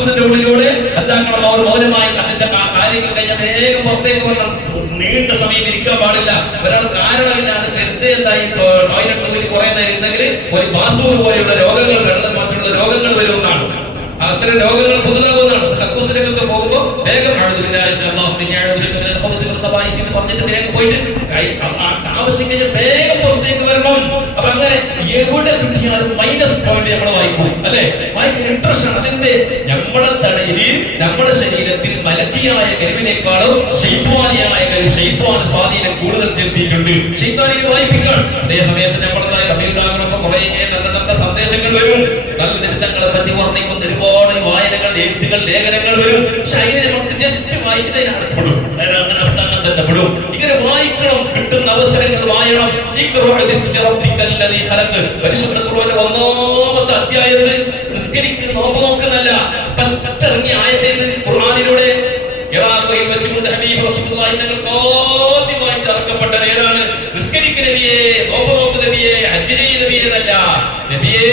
കക്കൂസിന്റെ ഉള്ളിലൂടെ എന്താക്കണം, അവർ മൗനമായി അതിന്റെ കാര്യങ്ങൾ കഴിഞ്ഞ വേഗം പുറത്തേക്ക് വരണം. നീണ്ട സമയം ഇരിക്കാൻ പാടില്ല. ഒരാൾ കാരണമില്ലാതെ വെറുതെ എന്തായി ടോയ്ലറ്റിൽ പോയി കുറെ നേരം ഇരുന്നെങ്കിൽ ഒരു ബാസൂർ പോലെയുള്ള രോഗങ്ങൾ, വെള്ളം മറ്റുള്ള രോഗങ്ങൾ വരുമെന്നാണ്. അത്തരം രോഗങ്ങൾ പുതുതാകുന്നതാണ്. കക്കൂസിലേക്കൊക്കെ പോകുമ്പോൾ വേഗം പറഞ്ഞിട്ട് വേഗം പോയിട്ട് ആവശ്യം കഴിഞ്ഞ് വേഗം പുറത്തേക്ക് വരണം. അപ്പൊ അങ്ങനെ എവിടെ കിട്ടിയാലും മൈനസ് പോയിന്റ് നമ്മൾ വായിക്കും അല്ലെ, വായിക്കാൻ ഇൻട്രസ്റ്റ് ആണ്. അതിന്റെ നമ്മുടെ തടയിൽ നമ്മുടെ ശരീരത്തിൽ മലക്കിയായ കഴിവിനേക്കാളും ശൈത്വാനിയായ കഴിവ്, ശൈത്വാന സ്വാധീനം കൂടുതൽ ചെലുത്തിയിട്ടുണ്ട്. ശൈത്വാനിനെ വായിപ്പിക്കാൻ അതേ സമയത്ത് നമ്മളെന്തായി കവിയുണ്ടാകുമ്പോ കുറെ നല്ല നല്ല സന്ദേശങ്ങൾ വരും, നല്ല നിമിത്തങ്ങളെ പറ്റി വർണ്ണിക്കുന്ന ഒരുപാട് വായനകൾ, എഴുത്തുകൾ, ലേഖനങ്ങൾ വരും. പക്ഷെ അതിനെ നമുക്ക് ജസ്റ്റ് വായിച്ചിട്ട് അർപ്പെടും, അങ്ങനെ തന്നെ പെടും. ഇങ്ങനെ വായിക്കണം, കിട്ടുന്ന അവസരങ്ങൾ വായണം. പരിശുദ്ധ ഖുർആനിലെ 1-ാമത്തെ അധ്യായത്തിൽ നിസ്കരിക്കുന്ന നോമ്പ് നോക്കുന്നല്ല, ഇറങ്ങിയ ആയത്തേത് ഖുർആനിലൂടെ ഇറാഖയിൽ വെച്ചുകൊണ്ട് ഹബീബ് റസൂലുള്ളാഹി തങ്ങൾക്ക് ആദ്യമായിട്ട് ഇറക്കപ്പെട്ട നേരാണ്. നിസ്കരിക്ക് നബിയേ, നോമ്പ് നോക്ക് നബിയേ, ഹജ്ജ് ചെയ്യ് നബിയേ എന്നല്ല, നബിയേ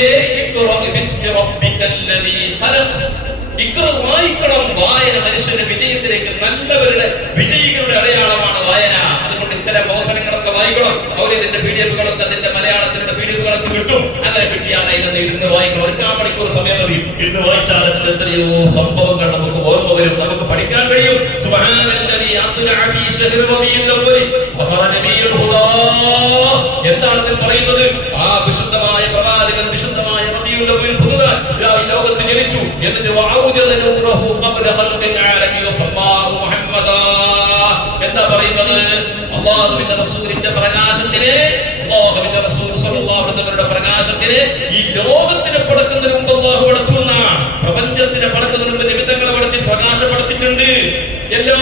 വായിക്കണം. വായന മനുഷ്യന്റെ വിജയത്തിലേക്ക്, നല്ലവരുടെ വിജയികളുടെ അടയാളമാണ് വായന. അതുകൊണ്ട് ഇത്തരം അവസരങ്ങളൊക്കെ വായിക്കണം. അവരിതിന്റെ PDF-കളൊക്കെ അതിന്റെ മലയാളത്തിലുള്ള PDF-കളൊക്കെ കിട്ടും. അങ്ങനെ കിട്ടിയാൽ ഇതൊന്ന് ഇരുന്ന് വായിക്കണം. ഒരു 1/4 മണിക്കൂർ സമയം മതി. ഇരുന്ന് വായിച്ചാൽ അതിന്റെ എത്രയോ സംഭവങ്ങൾ നമുക്ക് ഓർമ്മ വരും, നമുക്ക് പഠിക്കാൻ കഴിയും. എന്താണ് പറയുന്നത്? ആ വിശുദ്ധമായ പ്രവാചകൻ, വിശുദ്ധമായ റബീഉൽ അവ്വൽ പുതുതായി ലോകത്ത് ജനിച്ചു. എന്നിട്ട് എന്താ പറയുന്നത്? അല്ലാഹുവിന്റെ റസൂലിന്റെ പ്രകാശത്തിനെ, അല്ലാഹുവിന്റെ റസൂൽ സ്വല്ലല്ലാഹു അലൈഹി വസല്ലമയുടെ പ്രകാശത്തിനെ ഈ ലോകത്തിനെ പടക്കുന്നതിന് മുമ്പ് അല്ലാഹു പടച്ചു എന്നാണ്. പ്രപഞ്ചത്തിനെ പടക്കുന്നതിന് മുമ്പ് നിമിത്തങ്ങളെ പടച്ച് പ്രകാശം പടച്ചിട്ടുണ്ട്. എല്ലാ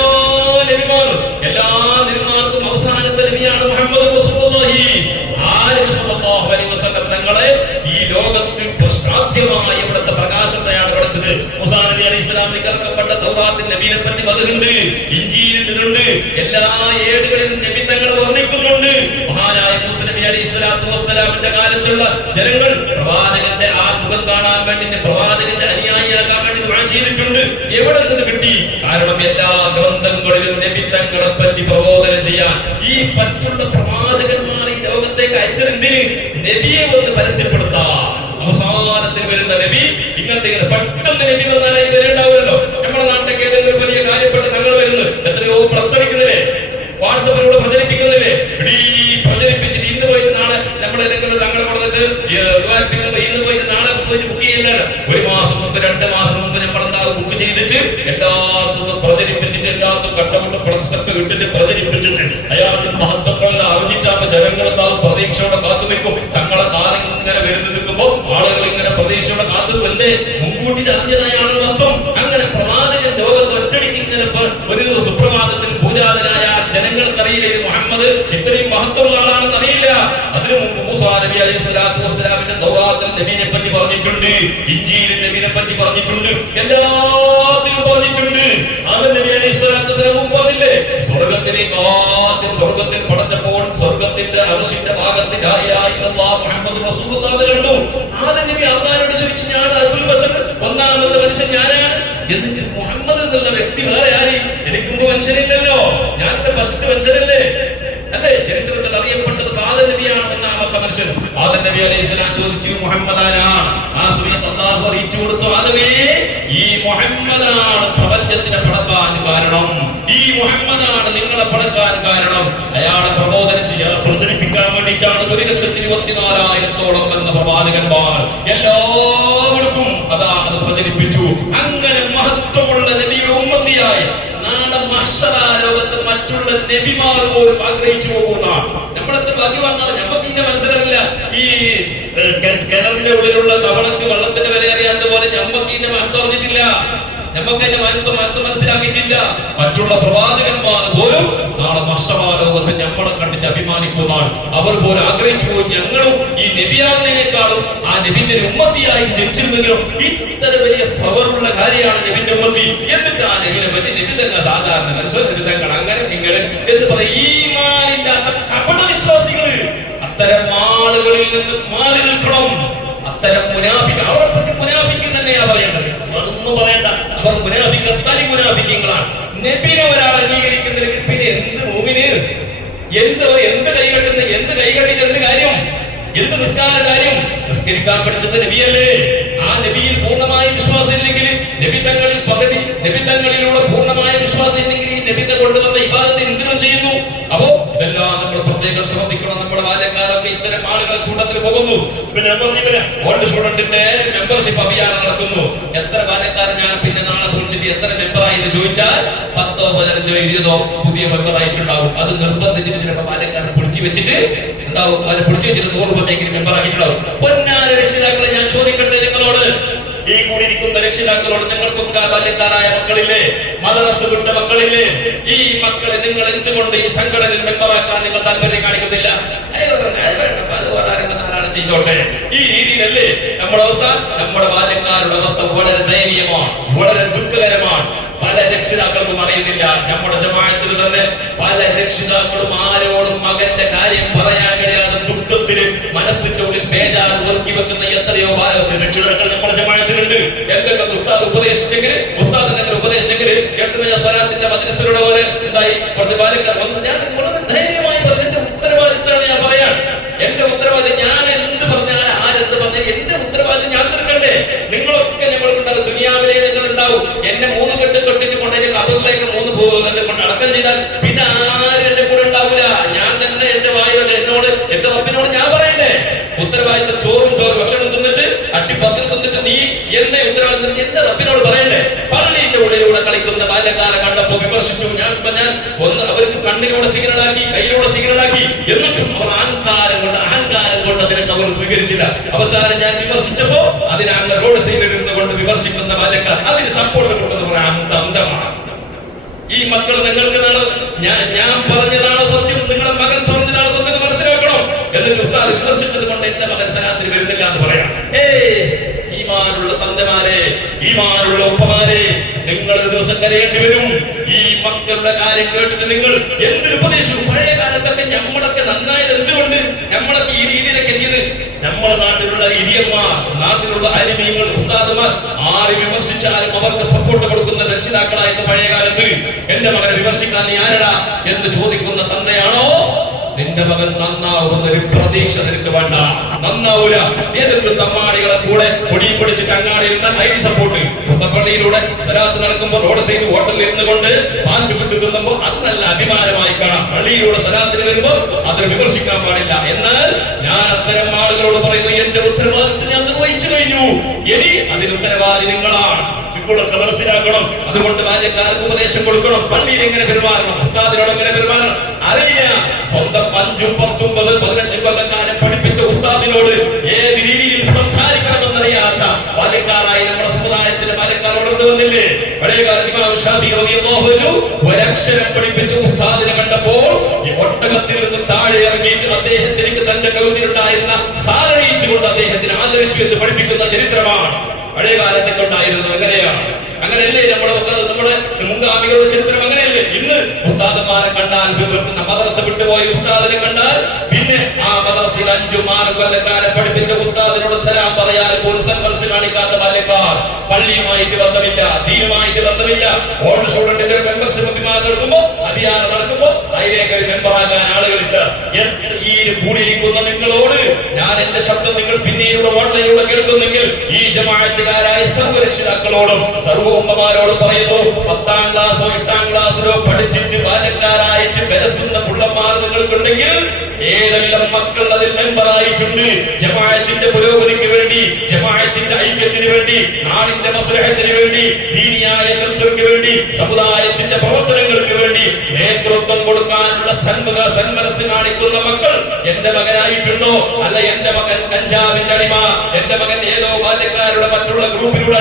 നബിമാർക്കും അവസാനത്തെ നബിയാണ് മുഹമ്മദ് റസൂലുള്ളാഹി. ആ നബി സ്വല്ലല്ലാഹു അലൈഹി വസല്ലം തങ്ങളെ ഈ ലോകത്ത് ആദ്യമായി ഇവിടുത്തെ പ്രകാശത്തെയാണ് പടച്ചത്. മൂസാ നബി അലൈഹിസ്സലാമിന് ഇറക്കപ്പെട്ട തൗറാത്തിൽ നബിയെ പറ്റി വന്നിട്ടുണ്ട്, ഇൻജീലിൽ ഇതുണ്ട്, എല്ലാ ഏടുകളിലും നബി തങ്ങൾ വർണ്ണിക്കുന്നുണ്ട്. മഹാനായ മൂസാ നബി അലൈഹിസ്സലാത്തു വസ്സലാമിന്റെ കാലത്തുള്ള ജനങ്ങൾ പ്രവാചകന്റെ ആ മുഖം കാണാൻ വേണ്ടി, പ്രവാചകന്റെ അനുയായിയാകാൻ വേണ്ടി ദുആ ചെയ്തിട്ടുണ്ട്. എവിടെ നിന്ന് കിട്ടി? കാരണം എല്ലാ ഗ്രന്ഥങ്ങളിലും നബി തങ്ങളെ പറ്റി പ്രബോധനം ചെയ്യാൻ ഈ മറ്റുള്ള പ്രവാചകന്മാർ ഈ ലോകത്തേക്ക് അയച്ചതെന്തിന്? നബിയെ ഒന്ന് പരസ്യപ്പെടുത്താൻ. അവസാനത്തിൽ വരുന്ന നബി ഇങ്ങനത്തെ പെട്ടെന്ന് നബി വന്നാൽ അതിന് വരേണ്ടാവില്ലല്ലോ. നമ്മുടെ നാട്ടിലേക്ക് ഏതെങ്കിലും വലിയ കാര്യപ്പെട്ട് തങ്ങൾ വരുന്നത് എത്രയോ പ്രസരിക്കുന്നില്ലേ, വാട്സപ്പിലൂടെ പ്രചരിപ്പിക്കുന്നില്ലേ? പ്രചരിപ്പിച്ചിട്ട് ഇന്ന് പോയിട്ട് നാളെ നമ്മളേതെങ്കിലും തങ്ങൾ കൊടുത്തിട്ട് ഇന്ന് പോയിട്ട് നാളെ പോയിട്ട് ബുക്ക് ചെയ്യുന്നല്ലോ. 1 മാസം മുമ്പ് 2 മാസം മുമ്പ് നമ്മളെന്താകും ബുക്ക് ചെയ്തിട്ട് എല്ലാ ദിവസവും പ്രചരിപ്പിച്ചിട്ട് എല്ലാത്തും കട്ടമുട്ട് ഫ്ലക്സൊക്കെ ഇട്ടിട്ട് പ്രചരിപ്പിച്ചിട്ട് അയാളുടെ മഹത്വങ്ങളെല്ലാം അറിഞ്ഞിട്ടാകുമ്പോൾ ജനങ്ങൾ എന്താകും പ്രതീക്ഷയോടെ കാത്തു നിൽക്കും. തങ്ങളെ കാലം ഇങ്ങനെ വരുന്നു നിൽക്കുമ്പോൾ ആളുകൾ ഇങ്ങനെ പ്രതീക്ഷയോടെ കാത്തു എന്തേ മുൻകൂട്ടി അറിഞ്ഞതായാണ് മഹത്വം. അങ്ങനെ പ്രവാചകൻ ലോകത്ത് ഒറ്റടിക്ക് ഇങ്ങനെ ഒരു സുപ്രഭാതത്തിൽ പൂജാതനായ ജനങ്ങൾക്കറിയില്ല മുഹമ്മദ് ഇത്രയും മഹത്വമുള്ള ആളാണെന്ന് അറിയില്ല. അതിനു മുമ്പ് മൂസാ നബി അലൈഹിസ്സലാത്തു വസ്സലാമിന്റെ തൗറാത്തിൽ നബിയെ പറ്റി പറഞ്ഞിട്ടുണ്ട്, ഇൻജീലിൽ നബിയെ പറ്റി പറഞ്ഞിട്ടുണ്ട്, എല്ലാത്തിലും പറഞ്ഞിട്ടുണ്ട്. ആദം നബി അലൈഹിസ്സലാത്തു വസ്സലാമും പറഞ്ഞില്ലേ, സ്വർഗത്തിൽ പടച്ചപ്പോൾ സ്വർഗത്തിന്റെ അർശിന്റെ ഭാഗത്ത് ലാ ഇലാഹ ഇല്ലല്ലാഹ് മുഹമ്മദ് റസൂലുള്ളാഹി കണ്ടു. ആദം നബി അല്ലാഹുവിനോട് ചോദിച്ചു, ഞാൻ അബ്ദുൽ ബശർ, ഒന്നാമത്തെ മനുഷ്യൻ ഞാനാണ്. എന്നിട്ട് മുഹമ്മദ് എന്നുള്ള വ്യക്തി വേറെ ആര്? എനിക്ക് മുമ്പ് മനുഷ്യനില്ലല്ലോ, ഞാൻ ഫസ്റ്റ് മനുഷ്യനല്ലേ അല്ലേ? ചരിത്രത്തിൽ അറിയപ്പെട്ടത് ആദം നബിയാണ് ഒന്നാമത്തെ മനുഷ്യൻ. ആദം നബി അലൈഹിസ്സലാം ചോദിച്ചു, മുഹമ്മദ് ആരാണ്? ആ സമയത്ത് അല്ലാഹു അറിയിച്ചു കൊടുത്തു, ആദമേ, ഈ മുഹമ്മദാണ് പ്രപഞ്ചത്തിനെ പടക്കാൻ കാരണം, ഈ മുഹമ്മദാണ് നിങ്ങളെ പടക്കാൻ കാരണം. അയാളെ പ്രബോധനം ചെയ്യാൻ പ്രചരിപ്പിക്കാൻ വേണ്ടിയിട്ടാണ് 1,24,000-ഓളം വരുന്ന പ്രവാചകന്മാർ എല്ലാവർക്കും അത് പ്രചരിപ്പിച്ചു. അങ്ങനെ മഹത്വമുള്ള നബിയുടെ ഉമ്മത്തിയായി നാളെ മഹ്ശറാലോകത്ത് മറ്റുള്ള നബിമാർ പോലും ആഗ്രഹിച്ചു പോകുന്ന നമ്മളെത്ര ഭാഗ്യവാന്മാർ. നമുക്ക് ഇതിന്റെ മനസ്സിലാവില്ല. ഈ കിണറിന്റെ ഉള്ളിലുള്ള തവളക്ക് വെള്ളത്തിന്റെ വില അറിയാത്ത പോലെ നമുക്ക് ഇതിന്റെ മഹത്വം അറിഞ്ഞിട്ടില്ല, നമുക്ക് അതിന്റെ മഹത്വം മനസ്സിലാക്കിയിട്ടില്ല. മറ്റുള്ള പ്രവാചകന്മാർ പോലും നാളെ മഹ്ശറാലോകത്ത് നമ്മളെ കണ്ടിട്ട് അഭിമാനിക്കുന്നതാണ്. അവർ പോലും ആഗ്രഹിച്ചു പോയി, ഞങ്ങളും ഈ നബിയാകുന്നതിനേക്കാളും ആ നബിന്റെ ഉമ്മത്തിയായിട്ട് ജനിച്ചിരുന്നെങ്കിലും ഇത്ര വലിയ ഫവറുള്ള കാര്യമാണ് നബിന്റെ ഉമ്മത്തി. എന്നിട്ട് ആ നബിനെ പറ്റി നബി തന്നെ സാധാരണ മനുഷ്യൻ നബി തങ്ങൾ അങ്ങനെ ഇങ്ങനെ എന്ന് പറയും. ഈമാനില്ലാത്ത കപട വിശ്വാസികൾ അത്തരം ആളുകളിൽ നിന്ന് മാറി നിൽക്കണം. അത്തരം മുനാഫിക്ക്, അവരെ പറ്റി മുനാഫിക്ക് തന്നെയാ പറയേണ്ടത്. ഒന്നും പറയണ്ട. അവർ മുനാഫിക്കുകൾ, തനി മുനാഫിക്കുകളാണ്. നബിനെ ഒരാൾ അംഗീകരിക്കുന്നില്ലെങ്കിൽ പിന്നെ എന്ത് മൂമിന്, എന്ത് കൈകെട്ടുന്ന, എന്ത് കൈകെട്ടിട്ട് എന്ത് കാര്യം, എന്ത് നിസ്കാര കാര്യം? നിസ്കരിക്കാൻ പഠിച്ചത് നബിയല്ലേ? ആ നബിയിൽ പൂർണ്ണമായ വിശ്വാസം ഇല്ലെങ്കിൽ, നബി തങ്ങളിൽ പകുതി, നബി തങ്ങളിലുള്ള പൂർണ്ണമായ വിശ്വാസം ഇല്ലെങ്കിൽ ഈ നബിത്തെ കൊണ്ടുവന്ന ഇബാദത്ത് എന്തിനും ചെയ്യുന്നു? അപ്പോ ഇതെല്ലാം നമ്മൾ പ്രത്യേകം ശ്രദ്ധിക്കണം. നമ്മുടെ ബാല്യക്കാരൊക്കെ ഇത്തരം ആളുകൾ കൂട്ടത്തിൽ പോകുന്നു. പിന്നെ ഞാൻ പറഞ്ഞില്ല, ഓൾഡ് സ്റ്റുഡന്റിന്റെ മെമ്പർഷിപ്പ് അഭിയാനം നടത്തുന്നു. എത്ര ബാല്യക്കാരൻ ഞാൻ പിന്നെ നാളെ കുറിച്ചിട്ട് എത്ര മെമ്പറായി എന്ന് ചോദിച്ചാൽ 10, 15, 20 പുതിയ മെമ്പറായിട്ടുണ്ടാവും. അത് നിർബന്ധിച്ചിട്ട് ചിലപ്പോൾ ബാല്യക്കാരൻ പിടിച്ചു വെച്ചിട്ട് ഉണ്ടാവും. അത് പിടിച്ചു വെച്ചിട്ട് 100 രൂപയെങ്കിലും മെമ്പർ ആയിട്ടുണ്ടാവും. പൊന്നാര രക്ഷിതാക്കളെ ഞാൻ ചോദിക്കട്ടെ നിങ്ങളോട്, ഈ കൂടിയിരിക്കുന്ന രക്ഷിതാക്കളോട്, നിങ്ങൾക്കൊക്കെ ബാല്യക്കാരായ മക്കളില്ലേ, മദ്രസ വിട്ട മക്കളില്ലേ? ഈ മക്കളെ നിങ്ങൾ എന്തുകൊണ്ട് ഈ സംഘടനയിൽ മെമ്പറാക്കാൻ നിങ്ങൾ താല്പര്യം കാണിക്കുന്നില്ല? ചെയ്തോട്ടെ. ഈ രീതിയിലല്ലേ നമ്മുടെ അവസ്ഥ? നമ്മുടെ ബാല്യക്കാരുടെ അവസ്ഥ വളരെ ദയനീയമാണ്, വളരെ ദുഃഖകരമാണ്. പല രക്ഷിതാക്കൾക്കും അറിയുന്നില്ല. നമ്മുടെ ജമാഅത്തിൽ തന്നെ പല രക്ഷിതാക്കളും ആരോടും മകന്റെ കാര്യം പറയാൻ കഴിയാതെ ദുഃഖത്തിന് മനസ്സിന്റെ ഉള്ളിൽ ബേജാറ് ഒതുക്കി വെക്കുന്ന എത്രയോ രക്ഷിതാക്കൾ നമ്മുടെ ജമാഅത്തിലുണ്ട്. എന്തെങ്കിലും ഉസ്താദ് ഉപദേശിച്ചെങ്കിൽ, ഉസ്താദ് എന്തെങ്കിലും ഉപദേശിച്ചെങ്കിൽ ഞാൻ സ്വലാത്തിന്റെ മദ്രസയുടെ എന്തായി കുറച്ച് ബാല്യക്കാർ വന്ന് ഞാൻ വളരെ ധൈര്യമായി പറഞ്ഞു, എന്റെ ഉത്തരവാദിത്തമാണ് ഞാൻ പറയാൻ. എന്റെ ഉത്തരവാദിത്തം, ഞാൻ എന്ത് പറഞ്ഞാൽ ആരെന്ത് പറഞ്ഞാൽ എന്റെ ഉത്തരവാദിത്തം ഞാൻ തീർക്കണ്ടേ? നിങ്ങളൊക്കെ ഞങ്ങൾക്കുണ്ടാവും, ദുനിയാവിലെ നിങ്ങൾ ഉണ്ടാവും. എന്നെ 3 കെട്ട് കെട്ടിട്ട് കൊണ്ടേ കബറിലേക്ക് 3 കൊണ്ട് അടക്കം ചെയ്താൽ പിന്നെ ആരും എന്റെ കൂടെ ഉണ്ടാവില്ല. ഞാൻ തന്നെ എന്റെ വായോട് എന്നോട്, എന്റെ റബ്ബിനോട് ഞാൻ പറയണ്ടേ ഉത്തരവാദിത്തം? ചോറും ഭക്ഷണം തിന്നിട്ട് അട്ടിപ്പത്തിൽ തിന്നിട്ട് നീ എന്റെ ഉത്തരവാദിത്തം എന്റെ റബ്ബിനോട് പറയണ്ടേ? പള്ളിന്റെ ഉള്ളിലൂടെ കളിക്കുന്ന ബാല്യക്കാരെ കണ്ടപ്പോ വിമർശിച്ചു. ഞാൻ അവർക്ക് കണ്ണിലൂടെ സിഗ്നലാക്കി, കയ്യിലൂടെ സിഗ്നലാക്കി. എന്നിട്ടും അവർ അഹങ്കാരം കൊണ്ട് അതിനൊക്കെ അവർ സ്വീകരിച്ചില്ല. അവസാനം ഞാൻ വിമർശിച്ചപ്പോ അതിനെ റോഡ് സൈഡിൽ ഇരുന്നുകൊണ്ട് വിമർശിക്കുന്ന ബാല്യക്കാർ അതിന് സപ്പോർട്ട് കൊടുക്കുന്നത് അന്തമാണ്. ഈ മക്കൾ നിങ്ങൾക്ക് നാളെ ഞാൻ പറഞ്ഞതാണ് സത്യം, നിങ്ങളുടെ മകൻ പറഞ്ഞതാണ് സത്യം മനസ്സിലാക്കണം. എന്നിട്ട് ഉസ്താദ് വിമർശിച്ചത് കൊണ്ട് എന്റെ മകൻ സലാത്തിന് വരുന്നില്ല എന്ന് പറയാം. ഈമാനുള്ള തന്തമാരെ, ഈമാനുള്ള ഉപ്പമാരെ, നിങ്ങൾ ഒരു ദിവസം കരയേണ്ടി വരും. ഈ മക്കളുടെ കാര്യം കേട്ടിട്ട് നിങ്ങൾ എന്തൊരു ഉപദേശവും. പഴയ കാലത്തൊക്കെ നമ്മളൊക്കെ നന്നായത് എന്തുകൊണ്ട്? നമ്മളൊക്കെ ഈ രീതിയിലൊക്കെ എത്തിയത് നമ്മുടെ നാട്ടിലുള്ള ഇരിയന്മാർ, നാട്ടിലുള്ള അലിമീങ്ങൾ, ഉസ്താദുമാർ ആര് വിമർശിച്ചാലും അവർക്ക് സപ്പോർട്ട് കൊടുക്കുന്ന രക്ഷിതാക്കളായിരുന്നു പഴയ കാലത്ത്. എന്റെ മകനെ വിമർശിക്കാൻ നീ ആരടാ എന്ന് ചോദിക്കുന്ന തന്തയാണോ? നിന്റെ മകൻ നന്നാവുമെന്നൊരു പ്രതീക്ഷ നിനക്ക് വേണ്ട. നന്നാവൂല. ഏതെങ്കിലും തമ്മാടികളെ കൂടെ പൊടിയും പിടിച്ചിട്ട് അങ്ങാടിയിൽ നിന്ന് സപ്പോർട്ട് പള്ളിയിലൂടെ സ്വലാത്ത് നടക്കുമ്പോൾ റോഡ് സൈഡ് ഹോട്ടലിൽ ഇരുന്ന് കൊണ്ട് ഫാസ്റ്റ് ഫുഡ് തിന്നുമ്പോൾ അത് നല്ല അഭിമാനമായി കാണാം. പള്ളിയിലൂടെ സ്വലാത്തിന് വരുമ്പോൾ അതിനെ വിമർശിക്കാൻ പാടില്ല. എന്നാൽ ഞാൻ അത്തരം ആളുകളോട് പറയുന്നു, എന്റെ ഉത്തരവാദിത്വം ഞാൻ നിർവഹിച്ചു കഴിഞ്ഞു. ഇനി അതിന് ഉത്തരവാദി നിങ്ങളാണ്. നിങ്ങളൊക്കെ മനസ്സിലാക്കണം. അതുകൊണ്ട് ബാല്യക്കാർക്ക് ഉപദേശം കൊടുക്കണം. പള്ളിയിൽ എങ്ങനെ പെരുമാറണം, ഉസ്താദിനോട് എങ്ങനെ പെരുമാറണം അറിയില്ല. സ്വന്തം 5, 10, 15 കൊല്ലക്കാലം പഠിപ്പിച്ച ഉസ്താദിനോട് ഏത് രീതിയിൽ സംസാരിക്കണമെന്നറിയാത്ത ബാല്യക്കാരായി നമ്മുടെ സമുദായത്തിന്റെ ബാല്യക്കാർ വളർന്നു വന്നില്ലേ? പഴയകാലത്ത് ഇമാം ഷാഫി റളിയല്ലാഹു അൻഹു ഒരക്ഷരം പഠിപ്പിച്ച ഉസ്താദിനെ കണ്ടപ്പോൾ ഈ ഒട്ടകത്തിൽ നിന്ന് താഴെ ഇറങ്ങിയിട്ട് അദ്ദേഹത്തിലേക്ക് തന്റെ കൗതിലുണ്ടായിരുന്ന സാരണിയിച്ചുകൊണ്ട് അദ്ദേഹത്തിന് ആദരിച്ചു എന്ന് പഠിപ്പിക്കുന്ന ചരിത്രമാണ് പഴയകാലത്തൊക്കെ ഉണ്ടായിരുന്നത്. എങ്ങനെയാണ്? അങ്ങനെയല്ലേ നമ്മുടെ മുൻഗാമികളുടെ ചരിത്രം? അങ്ങനെയല്ലേ? ഇന്ന് ഉസ്താദന്മാരെ കണ്ടാൽ മദ്രസ വിട്ടുപോയ ഉസ്താദിനെ കണ്ടാൽ പിന്നെ ആ മദ്രസയിൽ 5, 6 കൊല്ലക്കാരെ പഠിപ്പിച്ച ഉസ്താദിനോട് സലാം പറയാൻ പോലും സന്മനസ് കാണിക്കാത്ത ബാല്യക്കാർ. പള്ളിയുമായിട്ട് ബന്ധമില്ല, ദീനുമായിട്ട് ബന്ധമില്ല. ഓൾഡ് സ്റ്റുഡന്റിന്റെ മെമ്പർഷിപ്പ് നടത്തുമ്പോ അഭിയാനം നടക്കുമ്പോ അതിലേക്ക് ഒരു മെമ്പറാകാൻ ആളുകളില്ല. ഈ കൂടിയിരിക്കുന്ന നിങ്ങളോട് ഞാൻ എന്റെ ശബ്ദം നിങ്ങൾ പിന്നീട് ഓൺലൈനിലൂടെ കേൾക്കുന്നെങ്കിൽ ഈ ജമാഅത്തുകാരായ സർവ്വരക്ഷിതാക്കളോടും സർവ്വ ഉമ്മമാരോടും പറയുന്നു, 10ാം ക്ലാസ്സോ 8ാം ക്ലാസ്സിലോ പഠിച്ചിട്ട് ബാല്യക്കാരായിട്ട് വിലസുന്ന പുള്ളന്മാർ നിങ്ങൾക്കുണ്ടെങ്കിൽ ഏതെല്ലാം മക്കൾ അതിൽ മെമ്പറായിട്ടുണ്ട്, ജമാഅത്തിന്റെ പുരോഗതിക്ക് വേണ്ടി, ജമാഅത്തിന്റെ ഐക്യത്തിന് വേണ്ടി, നാടിന്റെ മസ്ലഹത്തിന് വേണ്ടി, ദീനിയായ കൾച്ചർക്ക് വേണ്ടി, സമുദായത്തിന്റെ പ്രവർത്തനങ്ങൾക്ക് വേണ്ടി നേതൃത്വം കൊടുക്കാനുള്ള സന്മനസ് കാണിക്കുന്ന മക്കൾ എന്റെ മകനായിട്ടുണ്ടോ? അല്ല എന്റെ മകൻ കഞ്ചാവിന്റെ അടിമ, എന്റെ മകൻ ഏതോ ബാല്യക്കാരുടെ മറ്റുള്ള ഗ്രൂപ്പിലൂടെ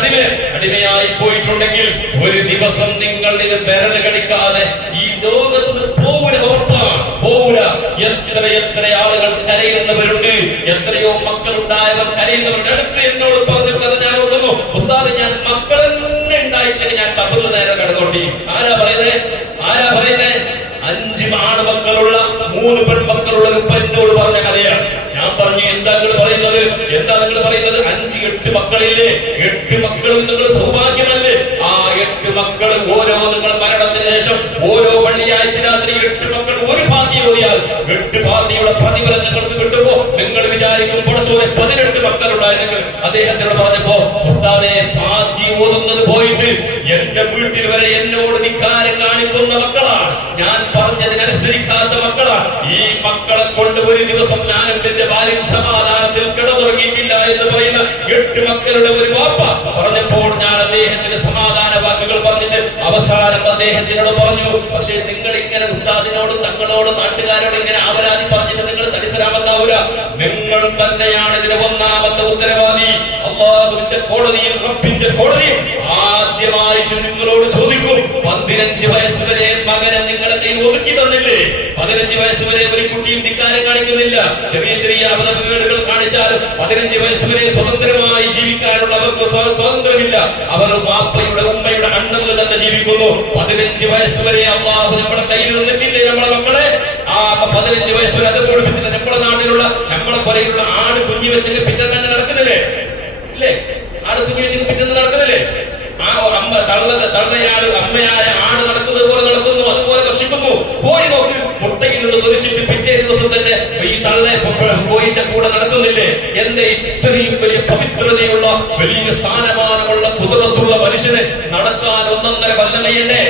അടിമയായി പോയിട്ടുണ്ടെങ്കിൽ ഒരു ദിവസം നിങ്ങൾ ഇത് വിരൽ കടിക്കാതെ ഈ ലോകത്ത് പോവില്ല. എത്ര ആളുകൾ കരയുന്നവരുണ്ട്, എത്രയോ മക്കളുണ്ടായവർ കരയുന്നവരുണ്ട്. അടുത്ത് എന്നോട് പറഞ്ഞ കഥ ഞാൻ ഓർക്കുന്നു. ഉസ്താദ്, ഞാൻ മക്കൾ തന്നെ ഉണ്ടായിട്ടില്ലെങ്കിൽ ഞാൻ കബറിൽ നേരെ കടന്നോട്ടി. ആരാ പറയുന്നേ? 5 ആൺമക്കളുള്ള 3 പെൺമക്കളുള്ള ഒരു എന്നോട് പറഞ്ഞ കഥയാണ്. ഞാൻ പറഞ്ഞു, എന്താ നിങ്ങൾ പറയുന്നത്? 5, 8 മക്കളില്ലേ? 8 മക്കളും നിങ്ങൾ സൗഭാഗ്യമല്ലേ? ആ 8 മക്കൾ ഓരോ നിങ്ങൾ മരണത്തിന് ശേഷം ഓരോ വെള്ളിയാഴ്ച രാത്രി 8 മക്കൾ ഒരു ഫാത്തിഹ ഓതിയാൽ 8 ഫാത്തിഹയുടെ പ്രതിഫലം നിങ്ങൾക്ക് കിട്ടുമ്പോ നിങ്ങൾ വിചാരിക്കും പടച്ചോനെ 18 മക്കളുണ്ടായിരുന്നെങ്കിൽ. അദ്ദേഹത്തിനോട് പറഞ്ഞപ്പോ ഉസ്താദേ ഫാത്തിഹ ഓതുന്നത് പോയിട്ട് എന്റെ വീട്ടിൽ വരെ എന്നോട് ധിക്കാരം കാണിക്കുന്ന മക്കളാണ്, ഞാൻ പറഞ്ഞതിനനുസരിക്കാത്ത മക്കളാണ്. ഈ മക്കളെ കൊണ്ട് ഒരു ദിവസം ഞാൻ എന്റെ ഭാര്യ സമാധാനത്തിൽ കിടന്നുറങ്ങിയിട്ടില്ല എന്ന് പറയുന്ന 8 മക്കളുടെ ഒരു വാപ്പ പറഞ്ഞപ്പോൾ ഞാൻ അദ്ദേഹത്തിന് സമാധാന വാക്കുകൾ പറഞ്ഞിട്ട് അവസാനം അദ്ദേഹത്തിനോട് പറഞ്ഞു, പക്ഷേ നിങ്ങൾ ഇങ്ങനെ ഉസ്താദിനോടും തങ്ങളോടും നാട്ടുകാരോട് ഇങ്ങനെ ആവരാതി പറഞ്ഞിട്ട് നിങ്ങൾ തടിസരാമത്താവൂല. നിങ്ങൾ തന്നെയാണ് ഇതിന് ഒന്നാമത്തെ ഉത്തരവാദി. അല്ലാഹുവിന്റെ കോടതിയിൽ, റബ്ബിന്റെ കോടതിയിൽ ആദ്യമായിട്ട് നിങ്ങളോട് ചോദിക്കും, 15 വയസ്സ് വരെ മകനെ നിങ്ങളെ കയ്യിൽ ഒതുക്കി തന്നില്ലേ? 15 വയസ്സ് വരെ ഒരു കുട്ടിയും ധിക്കാരം കാണിക്കുന്നില്ല. ചെറിയ ചെറിയ അപകടങ്ങൾ കാണിച്ചാലും 15 വയസ്സ് വരെ സ്വതന്ത്രമായി ജീവിക്കാനുള്ള അവർക്ക് സ്വാതന്ത്ര്യമില്ല. അവർ വാപ്പയുടെ ഉമ്മയുടെ അണ്ടറിൽ തന്നെ ജീവിക്കുന്നു. 15 വയസ്സ് വരെ അല്ലാഹു നമ്മുടെ കയ്യിൽ നിന്നിട്ടില്ലേ നമ്മളെ മക്കളെ? ആ 15 വയസ്സ് വരെ അത് പഠിപ്പിച്ചിട്ട് നമ്മുടെ നാട്ടിലുള്ള നമ്മളെ പോലെയുള്ള ആട് കുഞ്ഞി വെച്ച് പിറ്റേന്ന് തന്നെ നടക്കുന്നില്ലേ? ഇല്ലേ? ആട് കുഞ്ഞി വെച്ച് പിറ്റേന്ന് നടക്കുന്നില്ലേ? ആ അമ്മ തള്ളയാട് അമ്മയായ ആട് നടക്കുന്നത് പോലെ നടക്കുന്നു, അതുപോലെ ഭക്ഷിക്കുന്നു. കോഴി നോക്ക്, മുട്ടയിൽ നിന്ന് തൊലിച്ചിട്ട് പിറ്റേ ദിവസം തന്നെ ഈ തള്ള കോഴിന്റെ കൂടെ നടക്കുന്നില്ലേ? എന്റെ ഇത്രയും വലിയ പവിത്രതയുള്ള വലിയ സ്ഥാനമാനമുള്ള കുതിരത്തുള്ള മനുഷ്യന് നടക്കാൻ 1.5 കൊല്ലമയല്ലേ?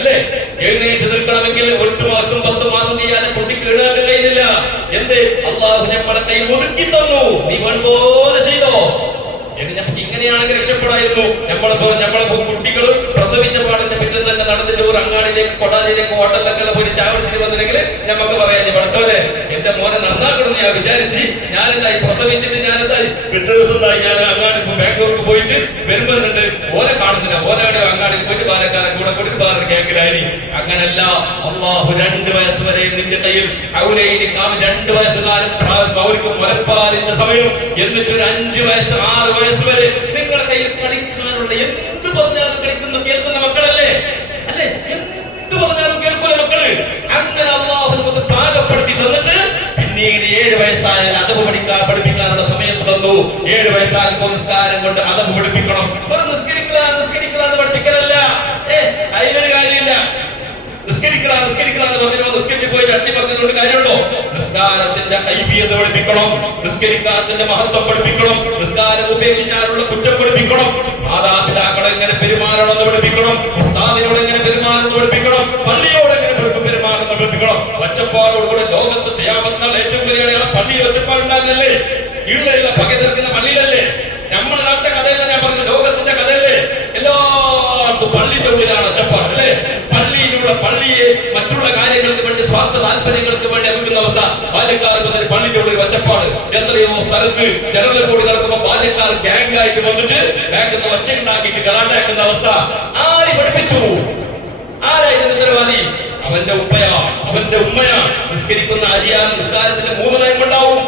അല്ലേ? എഴുന്നേറ്റ് നിൽക്കണമെങ്കിൽ 8 മാസം 10 മാസം ചെയ്യാതെ കുട്ടിക്ക് എഴുതാൻ കഴിയുന്നില്ല. എന്തേ? അല്ലാഹു നമ്മളെ കയ്യിൽ ഒതുക്കി തന്നു, നീ വേണ്ടപോലെ ചെയ്തോ. നമുക്ക് ഇങ്ങനെയാണെങ്കിൽ രക്ഷപ്പെടായിരുന്നു. നമ്മളെ കുട്ടികൾ പ്രസവിച്ച പാടിന്റെ പിറ്റേന്ന് തന്നെ നടന്നിട്ട് ഒരു അങ്ങാടിയിലേക്ക് കൊടാലിയിലേക്ക് ഹോട്ടലിലൊക്കെ പോയി ചാവടിച്ചിട്ട് വന്നില്ലെങ്കിൽ നമുക്ക് പറയാം, പഠിച്ചോലെ എന്റെ മോനെ നന്നാക്കണമെന്ന് ഞാൻ വിചാരിച്ച് ഞാനെന്തായി പ്രസവിച്ചിട്ട് ഞാനെന്തായി പിറ്റേ ദിവസം ഞാൻ അങ്ങാടി ബാംഗ്ലൂർക്ക് പോയിട്ട് വരുമ്പോഴുണ്ട് ഓനെ കാണുന്നില്ല, ഓനയുടെ അങ്ങാടിയിൽ പോയിട്ട് പാലക്കാരെ കൂടെ കൂടി വേറെ കേക്കിലായി. അങ്ങനല്ല, അല്ലാഹു 2 വയസ്സ് വരെ നിന്റെ കയ്യിൽ 2 വയസ്സുകാലം അവർക്ക് മുലപ്പാലിന്റെ സമയം, എന്നിട്ട് ഒരു 5 വയസ്സ് 6 വയസ്സ് വരെ നിങ്ങളുടെ കയ്യിൽ കളിക്കാനുള്ള എന്ത് പറഞ്ഞാലും കേൾക്കുന്ന മക്കളല്ലേ? അല്ലെ? എന്ത് പറഞ്ഞാലും കേൾക്കുന്ന മക്കള്. അങ്ങനെ അല്ലാഹു നമുക്ക് പാകപ്പെടുത്തി തന്നിട്ട് പിന്നീട് 7 വയസ്സായാൽ അതവ് പഠിപ്പിക്കാനുള്ള സമയത്ത് തന്നു. 7 വയസ്സാകുമ്പോൾ നിസ്കാരം കൊണ്ട് അതവ് പഠിപ്പിക്കണം. ഒരു നിസ്കരിക്കലാന്ന് പഠിപ്പിക്കലല്ല. അതിനൊരു കാര്യമില്ല. നിസ്കരിക്കലാന്ന് പറഞ്ഞു നിസ്കരിച്ച് പോയി ചട്ടി പറഞ്ഞതുകൊണ്ട് കാര്യമുണ്ടോ? നിസ്കാരത്തിന്റെ കൈഫിയത്ത് പഠിപ്പിക്കണം, നിസ്കരിക്കാത്തിന്റെ മഹത്വം പഠിപ്പിക്കണം, നിസ്കാരം ഉപേക്ഷിച്ചാലുള്ള കുറ്റം പഠിപ്പിക്കണം, മാതാപിതാക്കളെ എങ്ങനെ പെരുമാറണമെന്ന് പഠിപ്പിക്കണം, ഉസ്താദിനോട് എങ്ങനെ പെരുമാറണമെന്ന് പഠിപ്പിക്കണം, പള്ളിയോട് എങ്ങനെ പെരുമാറണമെന്ന് പഠിപ്പിക്കണം. ഒച്ചപ്പാടോടുകൂടെ ലോകത്ത് ചെയ്യാൻ പറ്റുന്ന ഏറ്റവും വലിയ പള്ളിയിൽ ഒച്ചപ്പാടുണ്ടാകുന്നല്ലേ? ഇള്ള പക തീർക്കുന്ന പള്ളിയിലല്ലേ? നമ്മുടെ നാട്ടിലെ കഥയല്ല ഞാൻ പറഞ്ഞു, ലോകത്തിന്റെ കഥയല്ലേ? എല്ലാവർക്കും പള്ളിയുടെ ഉള്ളിലാണ് ഒച്ചപ്പാട് അല്ലേ? പള്ളിയെ മറ്റുള്ള കാര്യങ്ങൾക്ക് വേണ്ടി സ്വാർത്ഥ താല്പര്യങ്ങൾക്ക് വേണ്ടി അറിയിക്കുന്ന അവസ്ഥ. ബാല്യക്കാർക്ക് വന്നിട്ട് പള്ളിയുടെ ഉള്ളിൽ ഒച്ചപ്പാട്. എത്രയോ സ്ഥലത്ത് ജനറൽ കൂടി നടക്കുമ്പോൾ ബാല്യക്കാർ ഗ്യാങ് ആയിട്ട് വന്നിട്ട് ബാങ്കിൽ ഒച്ച ഉണ്ടാക്കിയിട്ട് കലാണ്ടാക്കുന്ന അവസ്ഥ. ആര് പഠിപ്പിച്ചു? ആരായിരുന്നു ഉത്തരവാദി? അവന്റെ ഉപ്പയാ, അവന്റെ ഉമ്മയാ. നിസ്കരിക്കുന്ന അരിയാൻ നിസ്കാരത്തിന്റെ 3 ലൈൻ ഉണ്ടാവും.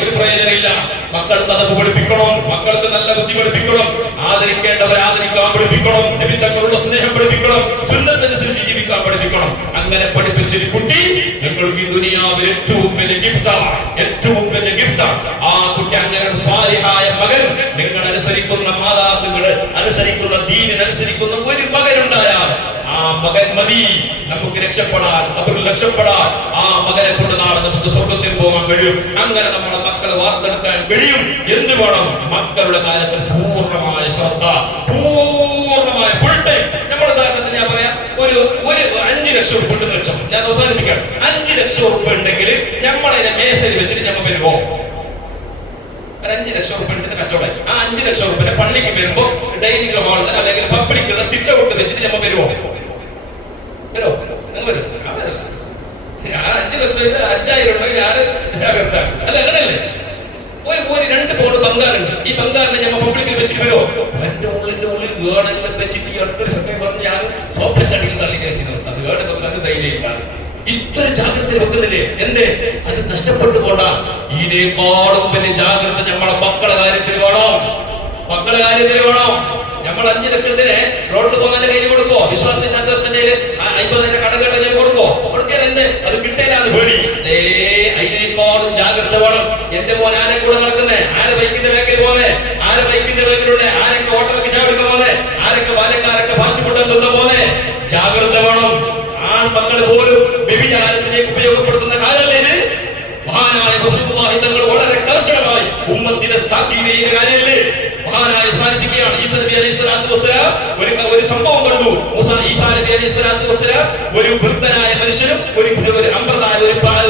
ഒരു പ്രയോജനമില്ല. മക്കൾക്ക് അതവ് പഠിപ്പിക്കണം, മക്കൾക്ക് നല്ല ബുദ്ധി പഠിപ്പിക്കണം, ആദരിക്കേണ്ടവരെ ആദരിക്കാൻ പഠിപ്പിക്കണം, നബിതങ്ങളുടെ സ്നേഹം പഠിപ്പിക്കണം, സുന്നത്തനുസരിച്ച് ജീവിക്കാൻ പഠിപ്പിക്കണം. അങ്ങനെ പഠിപ്പിച്ചൊരു കുട്ടി നിങ്ങൾക്ക് ഈ ദുനിയാവിൽ ഏറ്റവും വലിയ ഗിഫ്റ്റാണ്, ഏറ്റവും വലിയ ഗിഫ്റ്റാണ്. ആ കുട്ടി അങ്ങനെ ഒരു സ്വാലിഹായ മകൻ, നിങ്ങൾ അനുസരിക്കുന്ന മാതാപിതാക്കള് അനുസരിക്കുന്ന ദീനിനനുസരിക്കുന്ന ഒരു മകനുണ്ടായാൽ ആ മകൻ മതി നമുക്ക് രക്ഷപ്പെടാൻ, ഖബറിൽ രക്ഷപ്പെടാൻ. ആ മകനെ കൊണ്ട് നാളെ നമുക്ക് സ്വർഗ്ഗത്തിൽ പോകാൻ കഴിയും. അങ്ങനെ നമ്മളെ മക്കളെ വാർത്തെടുക്കാൻ കഴിയും. എന്ത് വേണം? മക്കളുടെ കാര്യത്തിൽ പൂർണ്ണമായ ശ്രദ്ധ, പൂർണ്ണമായ ഫുൾ ടൈം. നമ്മുടെ ഉദാഹരണത്തിന് ഞാൻ പറയാം, ഒരു 5 ലക്ഷം രൂപ ഉണ്ടെന്ന് വെച്ചോ, ഞാൻ അവസാനിപ്പിക്കാം. 5 ലക്ഷം രൂപ ഉണ്ടെങ്കിൽ നമ്മളതിനെ മേശയിൽ വെച്ചിട്ട് നമ്മൾ വരുമോ? 5 ലക്ഷം രൂപ എടുത്തിട്ട് കച്ചവടം. ആ 5 ലക്ഷം രൂപ പള്ളിക്ക് വരുമ്പോ ഡൈനിങ് ഹാളിൽ അല്ലെങ്കിൽ പബ്ലിക്കുള്ള സിറ്റ് ഔട്ട് വെച്ചിട്ട് നമ്മൾ വരുമോ? നിങ്ങൾ വരും? 5 ലക്ഷം 5000 ഉണ്ടെങ്കിൽ ഞാൻ ജാഗ്രത അല്ല, അങ്ങനല്ലേ? ഒരു 2 പൗണ്ട് ബംഗാളുണ്ട്. ഈ ബംഗാളിനെ നമ്മൾ പബ്ലിക്കിൽ വെച്ചിട്ട് വരുമോ? എന്റെ ഉള്ളിൽ വേടെല്ലാം വെച്ചിട്ട് ഈ അടുത്തൊരു സമയം പറഞ്ഞ് ഞാൻ സോപ്പിന്റെ അടിയിൽ തള്ളി കഴിച്ചിരുന്ന അവസ്ഥ. അത് വേടെ വെക്കാൻ ധൈര്യമില്ല. ഇത്ര ജാഗ്രത വെക്കുന്നില്ലേ? എന്തേ? അത് നഷ്ടപ്പെട്ടു പോണ്ട. ഇതിനേക്കാളും വലിയ ജാഗ്രത നമ്മളെ മക്കളുടെ കാര്യത്തിൽ വേണം. മക്കളുടെ കാര്യത്തിൽ വേണം. നമ്മൾ 5 ലക്ഷത്തിന് റോഡിൽ പോകുന്നതിന്റെ കയ്യിൽ കൊടുക്കോ? വിശ്വാസത്തിന്റെ 50 കടകളുടെ ഞാൻ കൊടുക്കോ? കൊടുക്കാൻ എന്തേ? അത് കിട്ടേലാണ് പേടി. അതിനേക്കാളും ജാഗ്രത ജാഗ്രത വേണം. എന്റെ മോൻ ആരെ കൂടെ നടക്കുന്നേ, ആരെ ബൈക്കിന്റെ ബാക്കിൽ പോലെ, ആരെ ബൈക്കിന്റെ ബാക്കിലുള്ള, ആരൊക്കെ ഹോട്ടലൊക്കെ ചാവിടുന്ന പോലെ, ആരൊക്കെ ബാലക്കാരൊക്കെ ഫാസ്റ്റ് ഫുഡ് എത്തുന്ന പോലെ ജാഗ്രത വേണം. ആൺമക്കൾ പോലും വ്യഭിചാരത്തിലേക്ക് ഉപയോഗപ്പെടുത്തുന്ന കാലമല്ലേ ഇത്? മഹാനായ റസൂലുള്ളാഹി തങ്ങൾ വളരെ കർശനമായി ഉമ്മത്തിനെ താക്കീത് ചെയ്യുന്ന കാര്യമല്ലേ? മഹാനായ സാന്നിധ്യമാണ് ഈസാ നബി അലൈഹി സ്വലാത്തു വസ്സലാം ഒരു സംഭവം കണ്ടു. ഈസാ നബി അലൈഹി സ്വലാത്തു വസ്സലാം ഒരു വൃദ്ധനായ മനുഷ്യനും ഒരു അമ്പതായ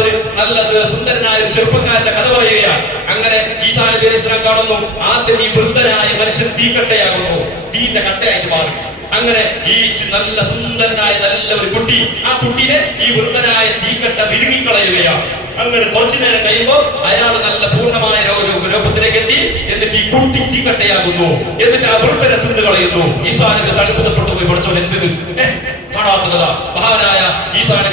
ഒരു നല്ല സുന്ദരനായ ഒരു ചെറുപ്പക്കാരന്റെ കഥ പറയുകയാണ്. അങ്ങനെ ഈസാ നബി അലൈഹി സ്വലാം കാണുന്നു, ആദ്യം ഈ വൃദ്ധനായ മനുഷ്യൻ തീക്കട്ടയാകുന്നു, തീന്റെ കട്ടയായിട്ട് മാറി. അങ്ങനെ ഈ നല്ല സുന്ദരനായ നല്ല ഒരു കുട്ടി, ആ കുട്ടീനെ ഈ വൃദ്ധനായ തീക്കട്ട വിഴുങ്ങിക്കളയുകയാണ്. അങ്ങനെ കുറച്ചു നേരം കഴിയുമ്പോൾ അയാൾ നല്ല പൂർണ്ണമായ രൂപത്തിലേക്ക് എത്തി. എന്നിട്ട് ഈ കുട്ടി തീക്കട്ടയാകുന്നു. എന്നിട്ട് ആ വൃദ്ധനെ തിന്നു കളയുന്നു. ഈസാ നബി അത്ഭുതപ്പെട്ടു പോയി, പഠിച്ചോൻ എന്ത് കാണാത്ത കഥ. മഹാനായ ഈസാ നബി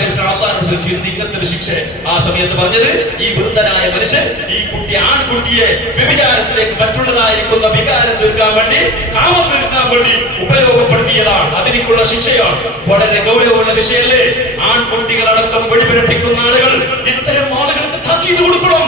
ഇങ്ങനത്തെ ഒരു ശിക്ഷ ആ സമയത്ത് പറഞ്ഞത്, ഈ വൃദ്ധനായ മനുഷ്യൻ ഈ ആൺകുട്ടിയെ വ്യഭിചാരത്തിലേക്ക് മറ്റുള്ളതായിരിക്കുന്ന വികാരം തീർക്കാൻ വേണ്ടി, കാമം തീർക്കാൻ വേണ്ടി ഉപയോഗപ്പെടുത്തിയതാണ്. അതിനുള്ള ശിക്ഷയാണ്. വളരെ ഗൗരവമുള്ള വിഷയല്ലേ? ആൺകുട്ടികളടക്കം വെടിപിടിപ്പിക്കുന്ന ആളുകൾ ഇത്തരം ആളുകൾക്ക് താക്കീത് കൊടുക്കണം.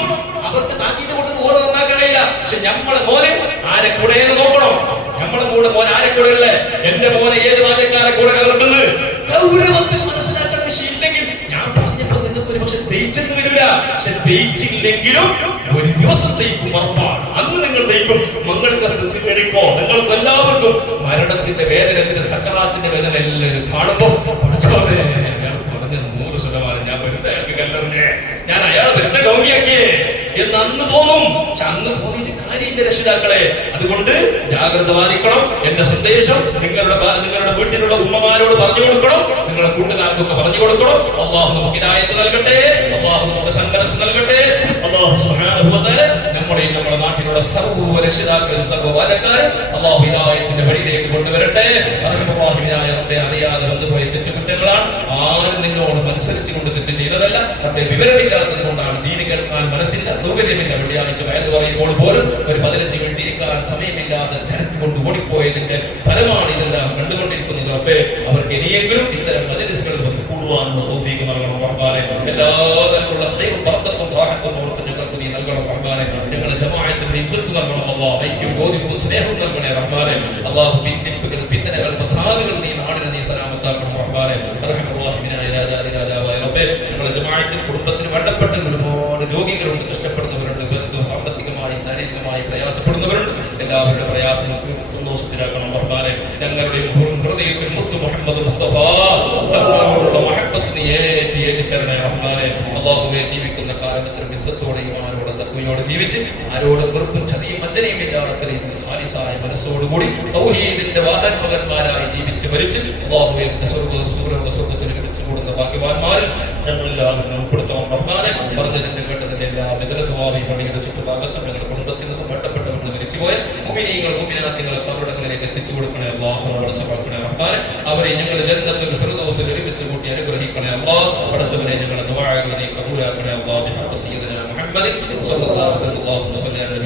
അവർക്ക് താക്കീത് കൊടുത്ത് ഓരോ നന്നാക്കാൻ കഴിയില്ല. പക്ഷെ നമ്മളെ മോനെ ആരെ കൂടെ നോക്കണം. നമ്മളെ മോൻ ആരെ കൂടെ ഉള്ളേ? എന്റെ മോനെ ഏത് ബാല്യക്കാരെ കൂടെ കലർത്തുന്നത്? ഗൗരവത്തിൽ മനസ്സിലാക്കേണ്ട വിഷയമില്ലെങ്കിൽ ഞാൻ പറഞ്ഞപ്പോ നിങ്ങൾക്ക് ഒരു പക്ഷെ ദഹിച്ചെന്ന് വരില്ല. പക്ഷെ ദഹിച്ചില്ലെങ്കിലും ഒരു ദിവസം ദഹിക്കും ഉറപ്പാണ്. അന്ന് നിങ്ങൾ ദഹിക്കും. മങ്ങൾക്ക് ശ്രദ്ധിക്കോ, നിങ്ങൾക്ക് എല്ലാവർക്കും മരണത്തിന്റെ വേദനത്തിന്റെ സക്കറാത്തിന്റെ വേദന എല്ലാവരും കാണുമ്പോ പഠിച്ചോനെ അയാൾ പറഞ്ഞ 100% ഞാൻ വെറുതെ അയാൾക്ക് കല്ലെറിഞ്ഞേ, ഞാൻ അയാൾ വെറുതെ ഡോങ്ങിയാക്കിയേ എന്ന് അന്ന് തോന്നും. പക്ഷെ അന്ന് തോന്നിയിട്ട് കാര്യമില്ല രക്ഷിതാക്കളെ. അതുകൊണ്ട് ജാഗ്രത പാലിക്കണം. എന്റെ സന്ദേശം നിങ്ങളുടെ വീട്ടിലുള്ള ഉമ്മമാരോട് പറഞ്ഞു കൊടുക്കണം, നിങ്ങളുടെ കൂട്ടുകാർക്കൊക്കെ പറഞ്ഞു കൊടുക്കണം. അല്ലാഹു നമുക്ക് ഹിദായത്ത് നൽകട്ടെ, അല്ലാഹു നമുക്ക് സന്മനസ്സ് നൽകട്ടെ. അല്ലാഹു സുബ്ഹാനഹു വ തആല നമ്മുടെ നാട്ടിലുള്ള സർവ്വ രക്ഷിതാക്കളും സർവ്വ ബാലക്കാരും അല്ലാഹു ഹിദായത്തിന്റെ വഴിയിലേക്ക് കൊണ്ടുവരട്ടെ. റഹ്മാനായ റബ്ബേ, അറിയാതെ വന്നുപോയ തെറ്റുകുറ്റങ്ങളാണ്. ആരും നിന്നോട് മത്സരിച്ചുകൊണ്ട് തെറ്റ് ചെയ്തതല്ല. റബ്ബേ, വിവരമില്ലാത്തത് കൊണ്ടാണ്, ദീന് കേൾക്കാൻ മനസ്സില്ല, സൗകര്യമില്ല. വെള്ളിയാഴ്ച വയത് പറയുമ്പോൾ പോലും ഒരു 15 മിനിറ്റ് ഇരിക്കാൻ സമയമില്ലാതെ തിരക്കുകൊണ്ട് ഓടിപ്പോയതിന്റെ ഫലമാണ് ഇതെല്ലാം കണ്ടുകൊണ്ടിരിക്കുന്നത്. റബ്ബേ, അവർക്ക് ഇനിയെങ്കിലും ഇത്തരം മജ്‌ലിസുകളിൽ കൂടുവാനുള്ള തൗഫീഖ് നൽകണം റഹ്മാനേ. എല്ലാ തരത്തിലുള്ള ഖൈറും ബറക്കത്തും റാഹത്തും അവർക്ക് ഞങ്ങൾക്ക് നീ നൽകണം റഹ്മാനേ. ഞങ്ങളുടെ ജമാഅത്തിന് ഇസ്സത്ത് നൽകണം അല്ലാഹ്. ഐക്യം ബോധ്യവും സ്നേഹവും നൽകണേ റഹ്മാനേ. അല്ലാഹു ഭിന്നിപ്പുകൾ ഫിത്നകൾ ഫസാദുകൾ നീ നാടിനെ നീ സലാമത്താക്കണം റഹ്മാനേ. അർഹമർ റഹീമിനായ രാജാവായ റബ്ബേ, ഞങ്ങളുടെ ജമാഅത്തിന് കുടുംബത്തിന് വേണ്ടപ്പെട്ട ഒരുപാട് രോഗികളുണ്ട്, കഷ്ടപ്പെടുന്നവരുണ്ട്, സാമ്പത്തികമായി ശാരീരികമായി പ്രയാസപ്പെടുന്നവരുണ്ട്. എല്ലാവരുടെ പ്രയാസങ്ങൾ സന്തോഷത്തിലാക്കണം റഹ്മാനേ. ഞങ്ങളുടെ ഹൃദയത്തിൽ മുത്ത് മുഹമ്മദ് മുസ്തഫ തങ്ങളോടുള്ള മഹബ്ബത്ത് നീ ഏറ്റിത്തരണേ റഹ്മാനേ. അല്ലാഹുവേ, ജീവിക്കുന്ന കാലം ഇത്ര ഇസ്സത്തോടെയും ആരോടും തഖ്വയോടെ ജീവിച്ച് ആരോടും വെറുപ്പും ചതിയും വഞ്ചനയും ഇല്ലാത്ത രീതിയിൽ ഖാലിസായ മനസ്സോടുകൂടി തൗഹീദിന്റെ വാഹനമകന്മാരായി ജീവിച്ച് മരിച്ച് അല്ലാഹുവേ സ്വർഗ്ഗത്തിൽ ഒരുമിച്ച് കൂടുന്ന ഭാഗ്യവാന്മാരിൽ ഞങ്ങളെല്ലാവരും ഉൾപ്പെടുത്തണം റഹ്മാനേ. പറഞ്ഞതിന്റെ കേട്ടതിന്റെ എല്ലാ വിതരസ്വാഭാവിക പണിയുടെ ചുറ്റുഭാഗത്തും ഞങ്ങളുടെ കുടുംബത്തിൽ നിന്നും വേണ്ടപ്പെട്ടവരുടെ മരിച്ചുപോയ മുഅ്മിനീങ്ങൾ മുഅ്മിനാത്തുകളെ കബറിടങ്ങളിലേക്ക് എത്തിച്ചു കൊടുക്കണേ അല്ലാഹു. പടച്ചവനെ റഹ്മാനേ, അവരെ ഞങ്ങളുടെ ജന്നത്തുൽ ഫിർദൗസിൽ ഒരുമിച്ച് കൂട്ടി അനുഗ്രഹിക്കണേ അല്ലാഹു. പടച്ചവനെ, ഞങ്ങളുടെ ദുആകളെ നീ കബൂലാക്കണേ അല്ലാഹു. ബിഹഖ് സയ്യിദനാ മുഹമ്മദ് സ്വല്ലല്ലാഹു അലൈഹി വസല്ലം.